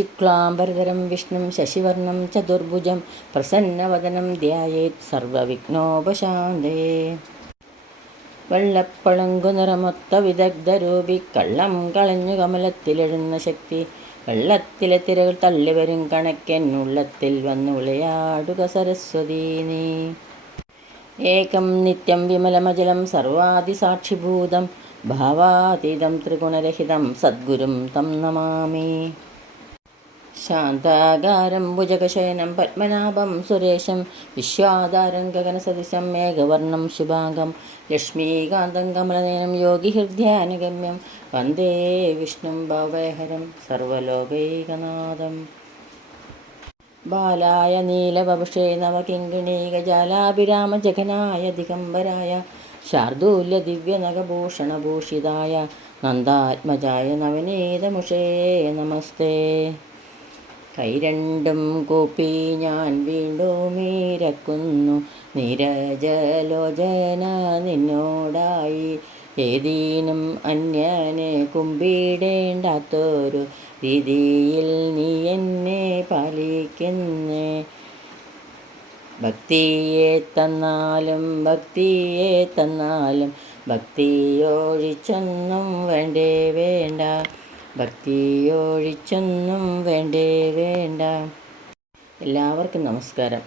ശുക്ലാംബരധരം വിഷ്ണും ശശിവർണം ചതുർഭുജം പ്രസന്നവദനം ധ്യായേത് സർവവിഘ്നോപശാന്തയേ. വെള്ളപ്പളുങ്കു നിറമൊത്ത വിദഗ്ധരൂപി കള്ളം കളഞ്ഞു കമലത്തിലെഴുന്ന ശക്തി വെള്ളത്തിലെ തിരകൾ തള്ളിവരും കണക്കെന്നുള്ളത്തിൽ വന്നു വിളയാടുക സരസ്വതീ നീ. ഏകം നിത്യം വിമലമജലം സർവാദിസാക്ഷിഭൂതം ഭാവാതീതം ത്രിഗുണരഹിതം സദ്ഗുരും തം നമാമി. ശാന്താകാരം ഭുജഗശയനം പത്മനാഭം സുരേശം വിശ്വാധാരം ഗഗനസദൃശം മേഘവർണം ശുഭാംഗം ലക്ഷ്മീകാന്തം കമലനയനം യോഗിഹൃദ്യാനഗമ്യം വന്ദേ വിഷ്ണും ഭവഹരം സർവലോകൈകനാഥം. ബാലായ നീലവപുഷേ നവകിങ്കിണീകജാലാഭിരാമജഘനായ ദിഗംബരായ ശാർദൂല്യ ദിവ്യനഖഭൂഷണഭൂഷിതായ നന്ദാത്മജായ നവനീതമുഷേ നമസ്തേ. കൈരണ്ടും കൂപ്പി ഞാൻ വീണ്ടുമീരക്കുന്നു നീരജലോചന നിന്നോടായി ഏതീനും അന്യനെ കുമ്പിടേണ്ടാത്തൊരു രീതിയിൽ നീ എന്നെ പാലിക്കുന്നേ. ഭക്തിയെ തന്നാലും ഭക്തിയൊഴിച്ചൊന്നും വേണ്ടേ വേണ്ട, ഭക്തിയൊഴിച്ചൊന്നും വേണ്ടേ വേണ്ട. എല്ലാവർക്കും നമസ്കാരം.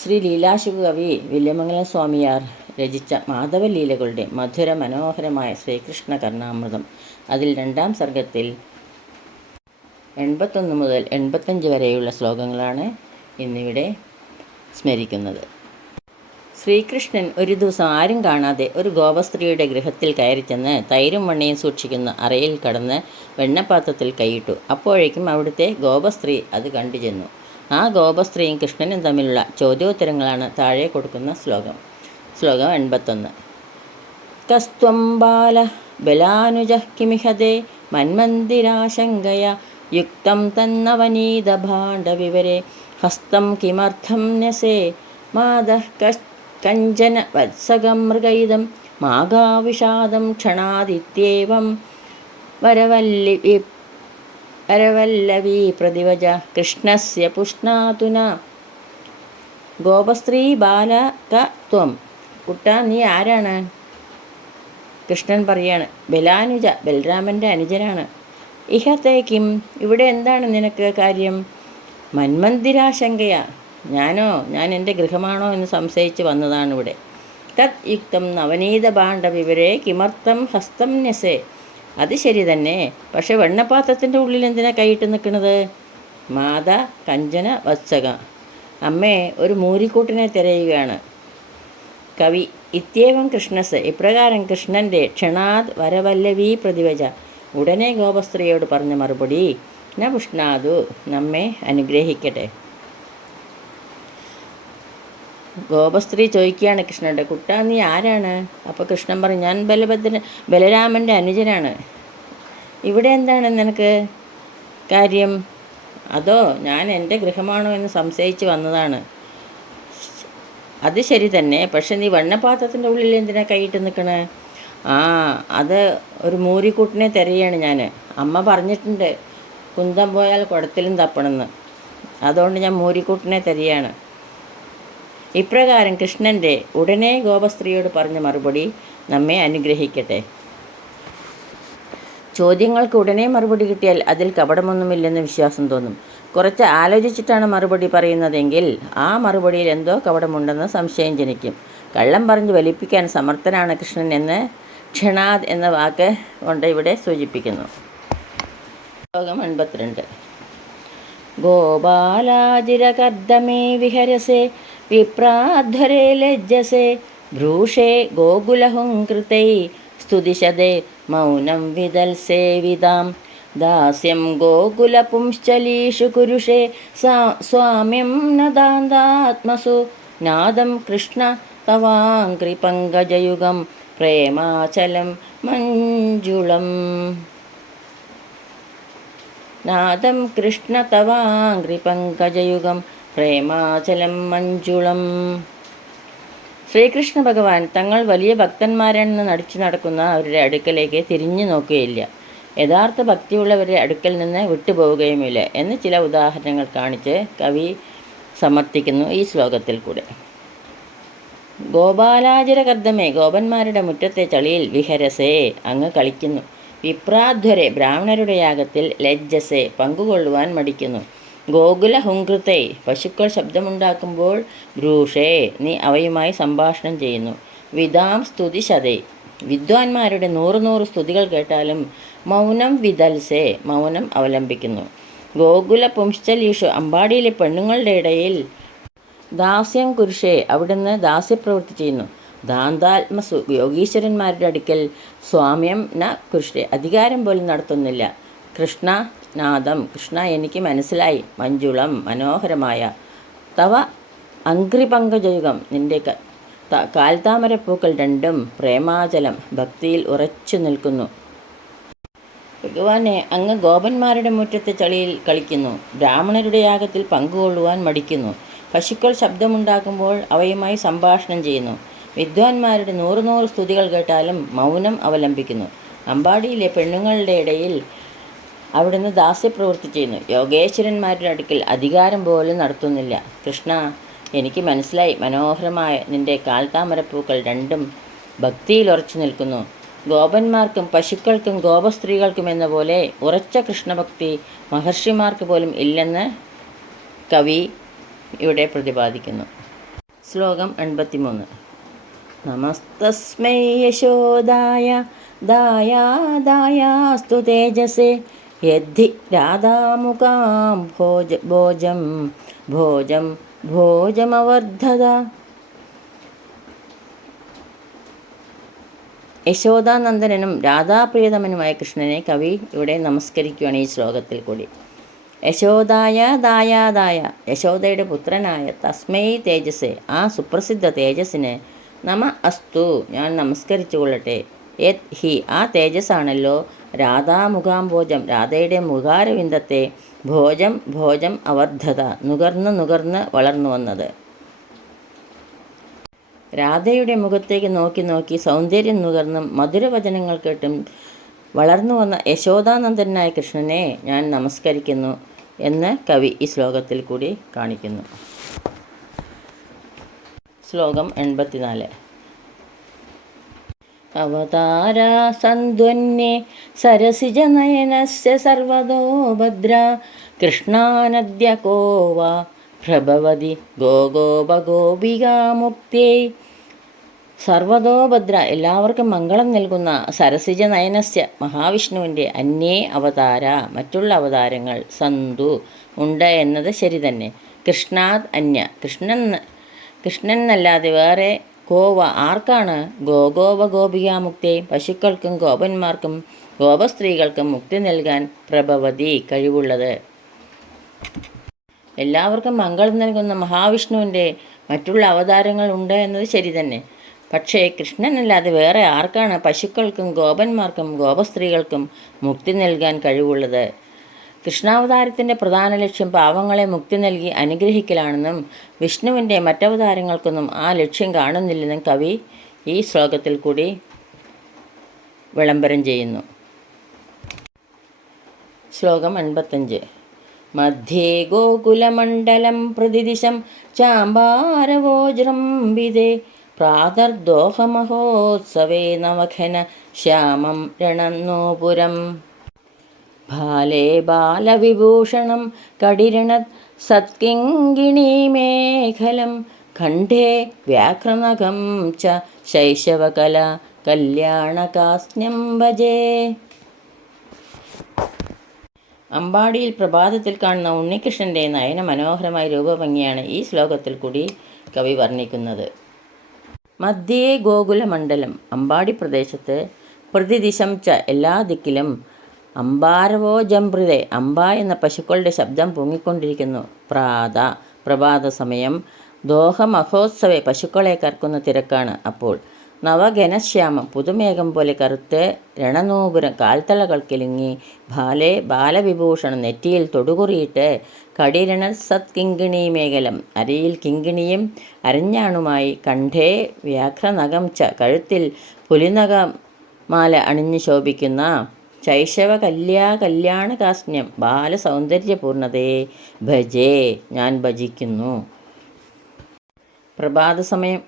ശ്രീ ലീലാശുക കവി വില്യമംഗലം സ്വാമിയാർ രചിച്ച മാധവലീലകളുടെ മധുര മനോഹരമായ ശ്രീകൃഷ്ണ കർണാമൃതം അതിൽ 2-ാം സർഗത്തിൽ 81 മുതൽ 85 വരെയുള്ള ശ്ലോകങ്ങളാണ് ഇന്നിവിടെ സ്മരിക്കുന്നത്. ശ്രീകൃഷ്ണൻ ഒരു ദിവസം ആരും കാണാതെ ഒരു ഗോപസ്ത്രീയുടെ ഗൃഹത്തിൽ കയറി ചെന്ന് തൈരും വെണ്ണയും സൂക്ഷിക്കുന്ന അറയിൽ കടന്ന് വെണ്ണപ്പാത്രത്തിൽ കൈയിട്ടു. അപ്പോഴേക്കും അവിടുത്തെ ഗോപസ്ത്രീ അത് കണ്ടു ചെന്നു. ആ ഗോപസ്ത്രീയും കൃഷ്ണനും തമ്മിലുള്ള ചോദ്യോത്തരങ്ങളാണ് താഴെ കൊടുക്കുന്ന ശ്ലോകം. ശ്ലോകം 81. കസ്ത്വം ബാല ബലാനുജ കിമിഹതേ മന്മന്ദിരാശങ്കയ യുക്തം തന്നവനീത ഭാണ്ഡവിവരെ ഹസ്തം കിമർത്ഥം നസേ മാതഃ കഞ്ചന വത്സകം മൃഗയിതം മാഘാവിഷാദം ക്ഷണാദിത്യേവം വരവല്ലവീ പ്രതിവജ കൃഷ്ണസ്യ പുഷ്ണാതുന. ഗോപസ്ത്രീ ബാലക ത്വം, കുട്ട നീ ആരാണ്? കൃഷ്ണൻ പറയാണ്, ബലാനുജ, ബലരാമൻ്റെ അനുജനാണ്. ഇഹത്തേക്കും, ഇവിടെ എന്താണ് നിനക്ക് കാര്യം? മന്മന്ദിരാശങ്കയ, ഞാൻ എൻ്റെ ഗൃഹമാണോ എന്ന് സംശയിച്ച് വന്നതാണ് ഇവിടെ. തത് യുക്തം നവനീത ഭാണ്ഡവിവരെ കിമർത്ഥം ഹസ്തം നസേ. അത് ശരി തന്നെ, പക്ഷെ വെണ്ണപ്പാത്രത്തിൻ്റെ ഉള്ളിൽ എന്തിനാ കൈയിട്ട് നിൽക്കുന്നത്? മാത കഞ്ചന വത്സക, അമ്മേ ഒരു മൂരിക്കൂട്ടിനെ തിരയുകയാണ്. കവി ഇത്യേവം കൃഷ്ണസ്, ഇപ്രകാരം കൃഷ്ണൻ്റെ ക്ഷണാത് വരവല്ലവീ പ്രതിവച, ഉടനെ ഗോപസ്ത്രീയോട് പറഞ്ഞ മറുപടി ന പുഷ്ണാതു, നമ്മെ അനുഗ്രഹിക്കട്ടെ. ഗോപസ്ത്രീ ചോദിക്കുകയാണ് കൃഷ്ണൻ്റെ, കുട്ട നീ ആരാണ്? അപ്പോൾ കൃഷ്ണൻ പറഞ്ഞു, ഞാൻ ബലരാമൻ്റെ അനുജനാണ്. ഇവിടെ എന്താണ് നിനക്ക് കാര്യം? അതോ ഞാൻ എൻ്റെ ഗൃഹമാണോ എന്ന് സംശയിച്ച് വന്നതാണ്. അത് ശരി തന്നെ, പക്ഷെ നീ വെണ്ണപ്പാത്രത്തിൻ്റെ ഉള്ളിൽ എന്തിനാ കൈയിട്ട് നിൽക്കണേ? അത് ഒരു മൂരിക്കൂട്ടിനെ തിരയാണ് ഞാൻ. അമ്മ പറഞ്ഞിട്ടുണ്ട് കുന്തം പോയാൽ കുടത്തിലും തപ്പണമെന്ന്, അതുകൊണ്ട് ഞാൻ മൂരിക്കൂട്ടിനെ തിരയാണ്. ഇപ്രകാരം കൃഷ്ണൻ്റെ ഉടനെ ഗോപസ്ത്രീയോട് പറഞ്ഞ മറുപടി നമ്മെ അനുഗ്രഹിക്കട്ടെ. ചോദ്യങ്ങൾക്ക് ഉടനെ മറുപടി കിട്ടിയാൽ അതിൽ കപടമൊന്നുമില്ലെന്ന് വിശ്വാസം തോന്നും. കുറച്ച് ആലോചിച്ചിട്ടാണ് മറുപടി പറയുന്നതെങ്കിൽ ആ മറുപടിയിൽ എന്തോ കപടമുണ്ടെന്ന് സംശയം ജനിക്കും. കള്ളം പറഞ്ഞ് വലിപ്പിക്കാൻ സമർത്ഥനാണ് കൃഷ്ണൻ എന്ന് ക്ഷണാദ് എന്ന വാക്ക് കൊണ്ട് ഇവിടെ സൂചിപ്പിക്കുന്നു. ശ്ലോകം 82. ഗോപാലാജിരകർദ്ദമേ വിഹരസേ വിപ്രാധ്വരേ ലജ്ജസേ ഭ്രൂഷേ ഗോകുലഹുംകൃതൈ സ്തുതിശതേ മൗനം വിദൽസേവിതാം ദാസ്യം ഗോകുലപുംശ്ചലീഷു കുരുഷേ സ്വാമ്യം നദാന്താത്മസു നാദം കൃഷ്ണ തവാംഘ്രിപങ്കജയുഗം പ്രേമാചലം മഞ്ജുളം. നാദം കൃഷ്ണ തവാംഘ്രിപങ്കജയുഗം പ്രേമാചലം മഞ്ജുളം. ശ്രീകൃഷ്ണ ഭഗവാൻ തങ്ങൾ വലിയ ഭക്തന്മാരാണെന്ന് നടിച്ചു നടക്കുന്ന അവരുടെ അടുക്കലേക്ക് തിരിഞ്ഞു നോക്കുകയില്ല. യഥാർത്ഥ ഭക്തിയുള്ളവരുടെ അടുക്കൽ നിന്ന് വിട്ടുപോവുകയുമില്ല എന്ന് ചില ഉദാഹരണങ്ങൾ കാണിച്ച് കവി സമർത്ഥിക്കുന്നു ഈ ശ്ലോകത്തിൽ കൂടെ. ഗോപാലാചരകർദ്ദമേ, ഗോപന്മാരുടെ മുറ്റത്തെ ചളിയിൽ വിഹരസേ, അങ്ങ് കളിക്കുന്നു. വിപ്രാധ്വരെ, ബ്രാഹ്മണരുടെ യാഗത്തിൽ ലജ്ജസേ, പങ്കുകൊള്ളുവാൻ മടിക്കുന്നു. ഗോകുലഹുങ്കൃത്തെ, പശുക്കൾ ശബ്ദമുണ്ടാക്കുമ്പോൾ ബ്രൂഷേ, നീ അവയുമായി സംഭാഷണം ചെയ്യുന്നു. വിദാം സ്തുതിശതേ, വിദ്വാൻമാരുടെ 100 സ്തുതികൾ കേട്ടാലും മൗനം വിദൽസേ, മൗനം അവലംബിക്കുന്നു. ഗോകുല പുംശ്ചലീഷു, അമ്പാടിയിലെ പെണ്ണുങ്ങളുടെ ഇടയിൽ ദാസ്യം കുരുഷേ, അവിടുന്ന് ദാസ്യപ്രവൃത്തി ചെയ്യുന്നു. ദാന്താത്മസു, യോഗീശ്വരന്മാരുടെ അടുക്കൽ സ്വാമ്യം ന കുരുഷേ, അധികാരം പോലും നടത്തുന്നില്ല. കൃഷ്ണ നാദം, കൃഷ്ണ എനിക്ക് മനസ്സിലായി. മഞ്ജുളം, മനോഹരമായ. തവ അംഗ്രിപങ്കജയുഗം, നിന്റെ കാൽത്താമരപ്പൂക്കൾ രണ്ടും പ്രേമാചലം, ഭക്തിയിൽ ഉറച്ചു നിൽക്കുന്നു. ഭഗവാനെ, അങ്ങ് ഗോപന്മാരുടെ മുറ്റത്തെ ചളിയിൽ കളിക്കുന്നു. ബ്രാഹ്മണരുടെ യാഗത്തിൽ പങ്കുകൊള്ളുവാൻ മടിക്കുന്നു. പശുക്കൾ ശബ്ദമുണ്ടാക്കുമ്പോൾ അവയുമായി സംഭാഷണം ചെയ്യുന്നു. വിദ്വാൻമാരുടെ 100 സ്തുതികൾ കേട്ടാലും മൗനം അവലംബിക്കുന്നു. അമ്പാടിയിലെ പെണ്ണുങ്ങളുടെ ഇടയിൽ അവിടുന്ന് ദാസ്യപ്രവൃത്തി ചെയ്യുന്നു. യോഗേശ്വരന്മാരുടെ അടുക്കൽ അധികാരം പോലും നടത്തുന്നില്ല. കൃഷ്ണ, എനിക്ക് മനസ്സിലായി. മനോഹരമായ നിന്റെ കാൽത്താമരപ്പൂക്കൾ രണ്ടും ഭക്തിയിൽ ഉറച്ചു നിൽക്കുന്നു. ഗോപന്മാർക്കും പശുക്കൾക്കും ഗോപസ്ത്രീകൾക്കും എന്ന പോലെ ഉറച്ച കൃഷ്ണഭക്തി മഹർഷിമാർക്ക് പോലും ഇല്ലെന്ന് കവി ഇവിടെ പ്രതിപാദിക്കുന്നു. ശ്ലോകം 83. നമസ്തസ്മൈ യശോദായ ദായാസ്തു തേജസേ, യദ്ധി രാധാമുഖാം ഭോജമവർദ്ധത. യശോദാനന്ദനും രാധാപ്രിയതമനുമായ കൃഷ്ണനെ കവി ഇവിടെ നമസ്കരിക്കുകയാണ് ഈ ശ്ലോകത്തിൽ കൂടി. യശോദായ ദായാദായ, യശോദയുടെ പുത്രനായ തസ്മൈ തേജസ്സേ, ആ സുപ്രസിദ്ധ തേജസ്സിന് നമ അസ്തു, ഞാൻ നമസ്കരിച്ചു കൊള്ളട്ടെ. യത് ഹി, ആ തേജസ്സാണല്ലോ രാധാമുഖാംഭോജം, രാധയുടെ മുഖാരവിന്ദത്തെ ഭോജം അവർദ്ധത, നുകർന്ന് വളർന്നു വന്നത്. രാധയുടെ മുഖത്തേക്ക് നോക്കി സൗന്ദര്യം നുകർന്നും മധുരവചനങ്ങൾ കേട്ടും വളർന്നു വന്ന യശോദാനന്ദനായ കൃഷ്ണനെ ഞാൻ നമസ്കരിക്കുന്നു എന്ന് കവി ഈ ശ്ലോകത്തിൽ കൂടി കാണിക്കുന്നു. ശ്ലോകം 84. അവതാരാ സന്ധ്വന്യേ സരസിജനയനസ്യ സർവതോ ഭദ്ര, കൃഷ്ണാനദ്യ കോ വാ പ്രഭവതി ഗോഗോപഗോപികാമുക്തേ. സർവതോഭദ്ര, എല്ലാവർക്കും മംഗളം നൽകുന്ന സരസിജ നയനസ്യ, മഹാവിഷ്ണുവിൻ്റെ അന്യേ അവതാര, മറ്റുള്ള അവതാരങ്ങൾ സന്തു ഉണ്ട് എന്നത് ശരി തന്നെ. കൃഷ്ണാത് അന്യ, കൃഷ്ണനല്ലാതെ വേറെ ഗോവ, ആർക്കാണ്? ഗോഗോപഗോപികാമുക്തേ, പശുക്കൾക്കും ഗോപന്മാർക്കും ഗോപസ്ത്രീകൾക്കും മുക്തി നൽകാൻ പ്രഭവതി, കഴിവുള്ളത്. എല്ലാവർക്കും മംഗളം നൽകുന്ന മഹാവിഷ്ണുവിൻ്റെ മറ്റുള്ള അവതാരങ്ങൾ ഉണ്ട് എന്നത് ശരി തന്നെ. പക്ഷേ കൃഷ്ണനല്ലാതെ വേറെ ആർക്കാണ് പശുക്കൾക്കും ഗോപന്മാർക്കും ഗോപസ്ത്രീകൾക്കും മുക്തി നൽകാൻ കഴിവുള്ളത്? കൃഷ്ണാവതാരത്തിൻ്റെ പ്രധാന ലക്ഷ്യം പാവങ്ങളെ മുക്തി നൽകി അനുഗ്രഹിക്കലാണെന്നും വിഷ്ണുവിൻ്റെ മറ്റവതാരങ്ങൾക്കൊന്നും ആ ലക്ഷ്യം കാണുന്നില്ലെന്നും കവി ഈ ശ്ലോകത്തിൽ കൂടി വിളംബരം ചെയ്യുന്നു. ശ്ലോകം 85. മധ്യേ ഗോകുലമണ്ഡലം പ്രതിദിശം ചാമ്പാരവോജൃംഭിതേ, പ്രാതർദോഹമഹോത്സവേ നവഘന ശ്യാമം രണന്നൂപുരം. ഭാലേ ബാലവിഭൂഷണം കടിരണത് സത്കിങ്കിണീമേഖലം, ഖണ്ഡേ വ്യാഘ്രനഖം ച ശൈശവകല കല്യാണകാസ്ന്യം ഭജേ. അമ്പാടിയിൽ പ്രഭാതത്തിൽ കാണുന്ന ഉണ്ണികൃഷ്ണൻ്റെ നയന മനോഹരമായ രൂപഭംഗിയാണ് ഈ ശ്ലോകത്തിൽ കൂടി കവി വർണ്ണിക്കുന്നത്. മധ്യേ ഗോകുലമണ്ഡലം, അമ്പാടി പ്രദേശത്ത്, പ്രതിദിശം ച എല്ലാ ദിക്കിലും, അമ്പാരവോ ജംഭൃതെ, അമ്പ എന്ന പശുക്കളുടെ ശബ്ദം പൊങ്ങിക്കൊണ്ടിരിക്കുന്നു. പ്രഭാത സമയം, ദോഹമഹോത്സവെ, പശുക്കളെ കറക്കുന്ന തിരക്കാണ് അപ്പോൾ. നവഘനശ്യാമം, പുതുമേഘം പോലെ കറുത്ത്, രണനൂപുരം, കാൽത്തളകൾ കിലുങ്ങി, ഭാലേ ബാലവിഭൂഷണം, നെറ്റിയിൽ തൊടുകുറിയിട്ട്, കടിരണ സത്കിങ്കിണി മേഖലം, അരയിൽ കിങ്കിണിയും അരഞ്ഞാണുമായി, കണ്ഠേ വ്യാഘ്രനഖം ച, കഴുത്തിൽ പുലിനഖമാല അണിഞ്ഞ് ശോഭിക്കുന്ന ശൈശവ കല്യാണകാസ്ന്യം ബാലസൗന്ദര്യപൂർണതയെ ഭജേ, ഞാൻ ഭജിക്കുന്നു. പ്രഭാത സമയം.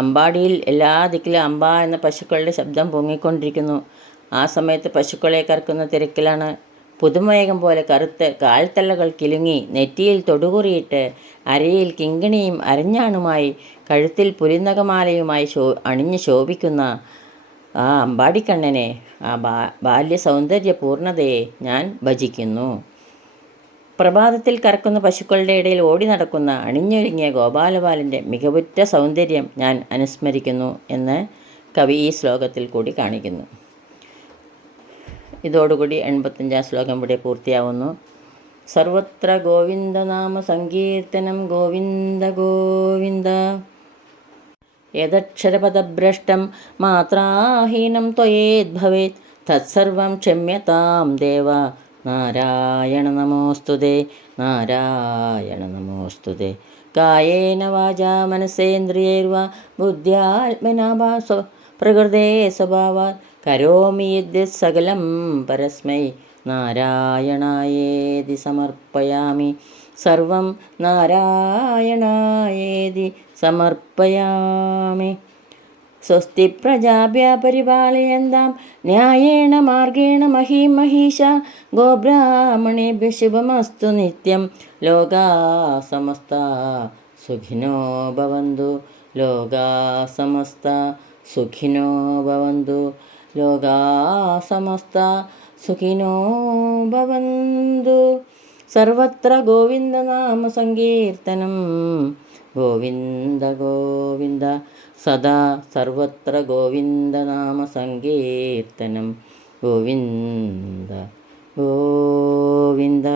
അമ്പാടിയിൽ എല്ലാ ദിക്കിലും അമ്പ എന്ന പശുക്കളുടെ ശബ്ദം പൊങ്ങിക്കൊണ്ടിരിക്കുന്നു. ആ സമയത്ത് പശുക്കളെ കറക്കുന്ന തിരക്കിലാണ്. പുതുമേഘം പോലെ കറുത്ത് കാൽത്തള്ളകൾ കിലുങ്ങി, നെറ്റിയിൽ തൊടുകുറിയിട്ട്, അരയിൽ കിങ്ങിണിയും അരഞ്ഞാണുമായി, കഴുത്തിൽ പുലിനഖമാലയുമായി അണിഞ്ഞ് ശോഭിക്കുന്ന ആ അമ്പാടിക്കണ്ണനെ, ആ ബാല്യസൗന്ദര്യ പൂർണ്ണതയെ ഞാൻ ഭജിക്കുന്നു. പ്രഭാതത്തിൽ കറക്കുന്ന പശുക്കളുടെ ഇടയിൽ ഓടി നടക്കുന്ന അണിഞ്ഞൊരുങ്ങിയ ഗോപാലബാലൻ്റെ മികവുറ്റ സൗന്ദര്യം ഞാൻ അനുസ്മരിക്കുന്നു എന്ന് കവി ഈ ശ്ലോകത്തിൽ കൂടി കാണിക്കുന്നു. ഇതോടുകൂടി 85-ാം ശ്ലോകം ഇവിടെ പൂർത്തിയാവുന്നു. സർവത്ര ഗോവിന്ദനാമ സങ്കീർത്തനം ഗോവിന്ദ ഗോവിന്ദ. യദക്ഷരപദഭ്രഷ്ടം മാത്രാഹീനം ത്വയേദ്ഭവേത് തത്സർവം ക്ഷമ്യതാം ദേവ നാരായണ നമോസ്തുതേ, നാരായണ നമോസ്തുതേ. കായേന വാചാ മനസേന്ദ്രിയൈർവാ ബുദ്ധ്യാത്മനാ വാ പ്രകൃതേ സ്വഭാവാത് കരോമി യദ്യത് സകലം പരസ്മൈ നാരായണായേതി സമർപ്പയാമി. സർവം നാരായണായേതി സമർപ്പയാമി. സ്വസ്തി പ്രജാഭ്യ പരിപാലയന്താം ന്യായേണ മാർഗേണ മഹീം മഹീഷാ. ഗോബ്രാഹ്മണേഭ്യ ശുഭമസ്തു നിത്യം. ലോകാ സമസ്താ സുഖിനോ ഭവന്തു. ലോകാ സമസ്താ സുഖിനോ ഭവന്തു. ലോകാ സമസ്താ സുഖിനോ ഭവന്തു. സർവത്ര ഗോവിന്ദനാമ സങ്കീർത്തനം ഗോവിന്ദ ഗോവിന്ദ. സദാ സർവത്ര ഗോവിന്ദനാമ സങ്കീർത്തനം ഗോവിന്ദ ഗോവിന്ദ.